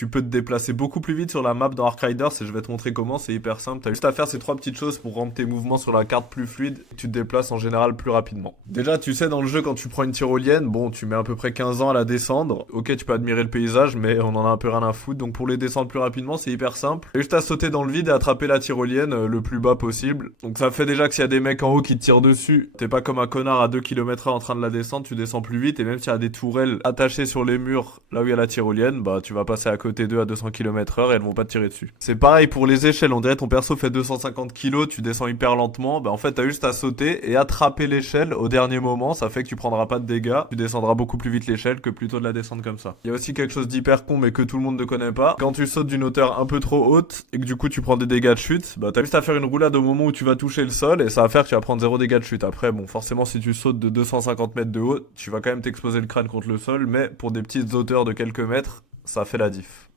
tu peux te déplacer beaucoup plus vite sur la map dans Ark Riders et je vais te montrer comment, c'est hyper simple. T'as juste à faire ces 3 petites choses pour rendre tes mouvements sur la carte plus fluides, tu te déplaces en général plus rapidement. Déjà, tu sais, dans le jeu, quand tu prends une tyrolienne, bon, tu mets à peu près 15 ans à la descendre. Ok, tu peux admirer le paysage, mais on en a un peu rien à foutre. Donc pour les descendre plus rapidement, c'est hyper simple. T'as juste à sauter dans le vide et attraper la tyrolienne le plus bas possible. Donc ça fait déjà que s'il y a des mecs en haut qui te tirent dessus, t'es pas comme un connard à 2 km/h en train de la descendre, tu descends plus vite. Et même s'il y a des tourelles attachées sur les murs, là où il y a la tyrolienne, bah tu vas passer à côté d'eux à 200 km/h et elles vont pas te tirer dessus. C'est pareil pour les échelles, on dirait ton perso fait 250 kg, tu descends hyper lentement, bah en fait t'as juste à sauter et attraper l'échelle au dernier moment, ça fait que tu prendras pas de dégâts, tu descendras beaucoup plus vite l'échelle que plutôt de la descendre comme ça. Il y a aussi quelque chose d'hyper con mais que tout le monde ne connaît pas, quand tu sautes d'une hauteur un peu trop haute et que du coup tu prends des dégâts de chute, bah t'as juste à faire une roulade au moment où tu vas toucher le sol et ça va faire que tu vas prendre 0 dégâts de chute. Après bon, forcément si tu sautes de 250 mètres de haut, tu vas quand même t'exploser le crâne contre le sol, mais pour des petites hauteurs de quelques mètres, ça fait la diff.